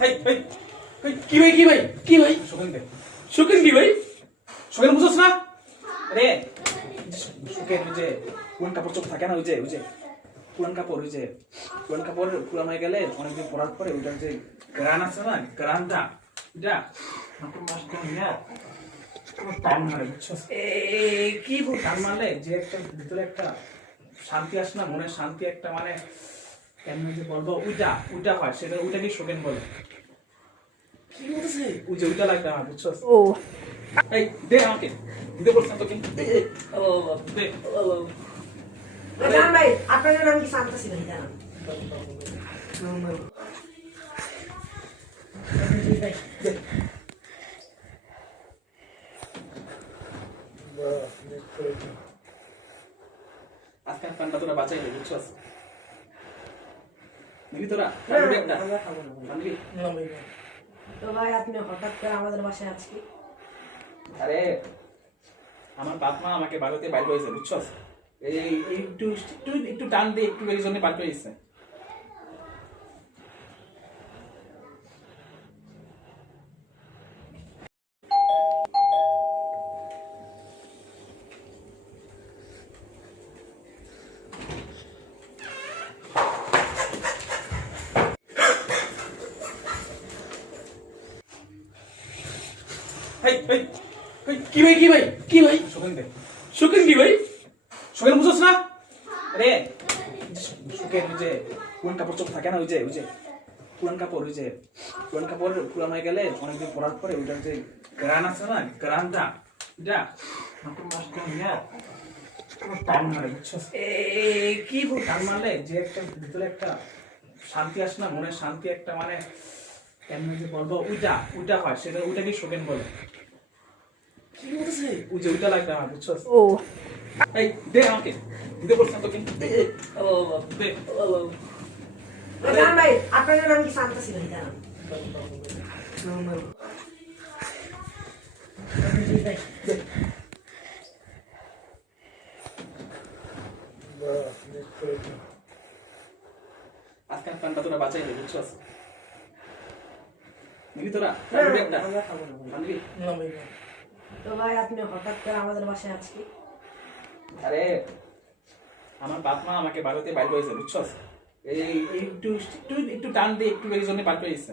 হেই হেই হেই, কি ভাই কি ভাই কি ভাই শোকেন দে শোকেন কি ভাই শোকেন বুঝছ না আরে শোকেন ওই যে পুরান কাপড় চোপড় থাকে না ওই যে পুরান কাপড় ওই যে পুরান কাপড় পুরান হয়ে গেলে অনেকদিন পরার পরে ওইটার যে গ্রান আছে না গ্রানটা এটা নতুন মাস করে নিয়ে টান মারে বুঝছো কি বল টান মারলে যে একটা ভিতরে একটা শান্তি আসে না মনের শান্তি একটা মানে কেমন যে বলবো ওইটা হয় সেটা ওইটাকে শোকেন বলে কি বলতেছে ওই যে ওইটা লাগবে আমার বুঝছো ও এই দে আমাকে দিতে বলছেন তো কিন্তু দে জান ভাই আপনার নাম কি শান্তাসী ভাই জানান আজকে পান্ডা তোরা বাঁচাই রে বুঝছো নিবি তোরা একটা আমরা খাবো না ভাই। আনবি তো ভাই আপনি হঠাৎ করে আমাদের বাসায় আজকে আরে আমার বাপ মা আমাকে বাড়িতে বাইরে হয়েছে বুঝছো এই একটু একটু একটু টান দিয়ে একটু এই জন্য বাইরে হয়েছে হেই হেই হেই, কি ভাই কি ভাই কি ভাই শোকেন দে শোকেন কি ভাই শোকেন বুঝছ না আরে শোকেন ওই যে পুরান কাপড় চোপড় থাকে না ওই যে পুরান কাপড় ওই যে পুরান কাপড় পুরান হয়ে গেলে অনেকদিন পরার পরে ওইটার যে গ্রান আছে না গ্রানটা এটা নতুন মাস করে নিয়ে টান মারে বুঝছো কি বল টান মারলে যে একটা ভিতরে একটা শান্তি আসে না মনের শান্তি একটা মানে কেমন যে বলবো ওইটা হয় সেটা ওইটাকে শোকেন বলে কি বলতেছে ওই যে ওইটা লাগবে আমার বুঝছো ও এই দে আমাকে দিতে বলছেন তো কিন্তু দে জান ভাই আপনার নাম কি শান্তাসী ভাই জানান আজকে পান্ডা তোরা বাঁচাই রে বুঝছো নিবি তোরা একটা আমরা খাবো না ভাই। আনবি তো ভাই আপনি হঠাৎ করে আমাদের বাসায় আজকে আরে আমার বাপ মা আমাকে বাড়িতে বাইরে হয়েছে বুঝছো এই একটু একটু একটু টান দিয়ে একটু এই জন্য বাইরে হয়েছে